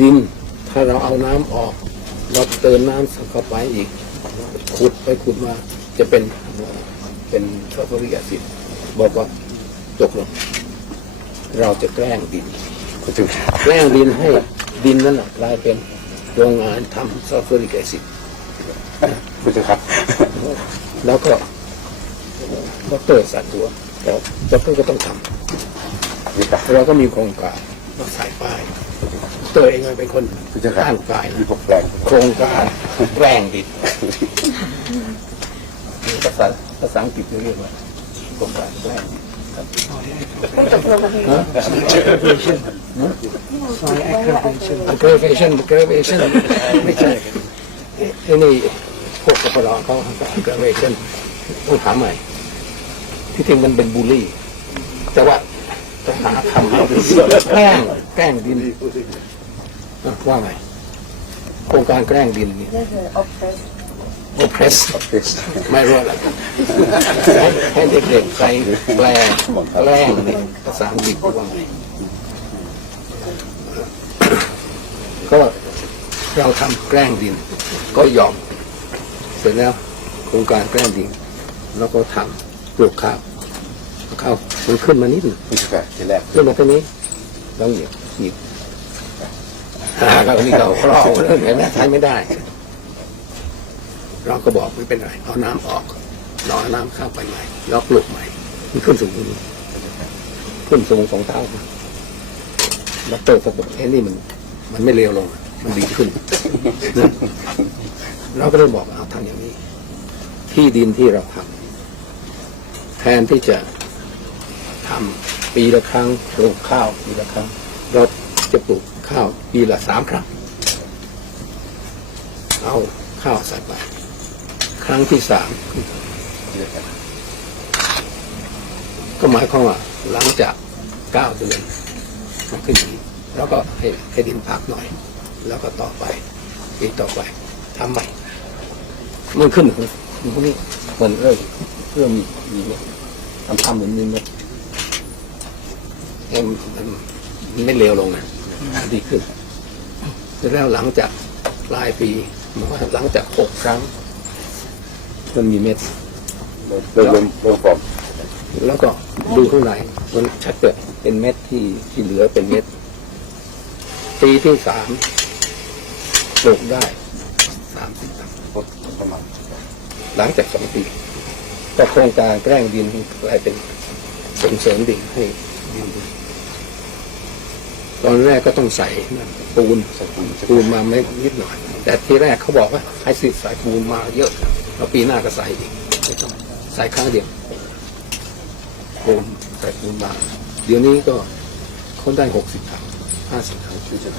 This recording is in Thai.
ดิน ถ้าเราเอาน้ำออก เราเติมน้ำเข้าไปอีก ขุดไปขุดมาจะเป็นเป็นซอฟต์แวร์สิบอกว่าจบลงเราจะแกล้งดินคุณถึงแกล้งดินให้ดินนั่นแหละกลายเป็นโรงงานทำซอฟต์แวร์แอซิดคุณถึงครับ แล้วก็ดอกเตอร์สัตว์ตัวแล้วดอกเตอร์ก็ต้องทนี่ครับำเราก็มีโครงการเราใส่ป้าย ดอกเตอร์เองเป็นคนคุณถึงครับตั้งป้ายมีพวกแปลงโครงการแกล้งดินภาษาภาษาอังกฤษเรียกว่าโครงการแกล้งดินครับฮะ aggravation aggravation ไม่ใช่ไอ้นี่พวกกพลเขา aggravation ต้องถามใหม่ที่จริงมันเป็นบูลลี่ แต่ว่า จะหาคำแกล้งแกล้งดินอะว่าไงโครงการแกล้งดินนี่ oppress ไม่รู้อะไรให้ให้เด็กๆใส่แปลแกล้งนี่ภาษาอังกฤษว่าไงก็เราทำแกล้งดิน ก็ยอม เสร็จแล้ว โครงการแกล้งดินเราก็ทำปลูกข้าว ข้าวมันขึ้นมานิดหนึงคุณถึงครับทีแรกขึ้นมาเท่านี้เราเหยียบหยิบอ่าเรานี่เราเราเรื่องเห็นไหมใช้ไม่ได้ เราก็บอกไม่เป็นไรเอาน้ำออกเราเอาน้ำเข้าไปใหม่เราปลูกใหม่มันขึ้นสูงกว่านี้ขึ้นสูงสองเท่าแล้วเติร์ก็บอกเอ้นี่มัน มันไม่เลวลง มันดีขึ้นนะเราก็เลยบอกเอาทำอย่างนี้ ที่ดินที่เราทำแทนที่จะ ทำปีละครั้งปลูกข้าวปีละครั้ง เราจะปลูกข้าวปีละสามครั้ง เอาข้าวใส่ไป ครั้งที่สามก็หมายความว่าหลังจากเก้าเดือนมันขึ้นอีกแล้วก็ให้ให้ดินพักหน่อย แล้วก็ต่อไปปีต่อไปทำใหม่มันขึ้นถึงตรงนี้มันเริ่มเริ่มมีมีเม็ดทำทำเหมือนมีเม็ด มมันมันไม่เลวลงนะดีขึ้นเสร็จแล้วหลังจากปลายปีหมายว่าหลังจากหกครั้ง มันมีเม็ดเริ่มเริ่มเริ่มฟอร์มแล้วก็ดูข้างในมันชัดเจนเป็นเม็ดที่ที่เหลือเป็นเม็ดปีที่สามปลูกได้สามสิบตันประมาณหลังจากสองปีก็โครงการแกล้งดินกลายเป็นส่งเสริมดินให้ดินดี ตอนแรกก็ต้องใส่ปูนใส่ปูนมาไม่นิดหน่อย แต่ทีแรกเขาบอกว่าให้สิใส่ปูนมาเยอะแล้วปีหน้าก็ใส่อีกไม่ต้องใส่ครั้งเดียวปูนใส่ปูนมาเดี๋ยวนี้ก็เขาได้หกสิบครั้งห้าสิบครั้งปุ๋ยใส่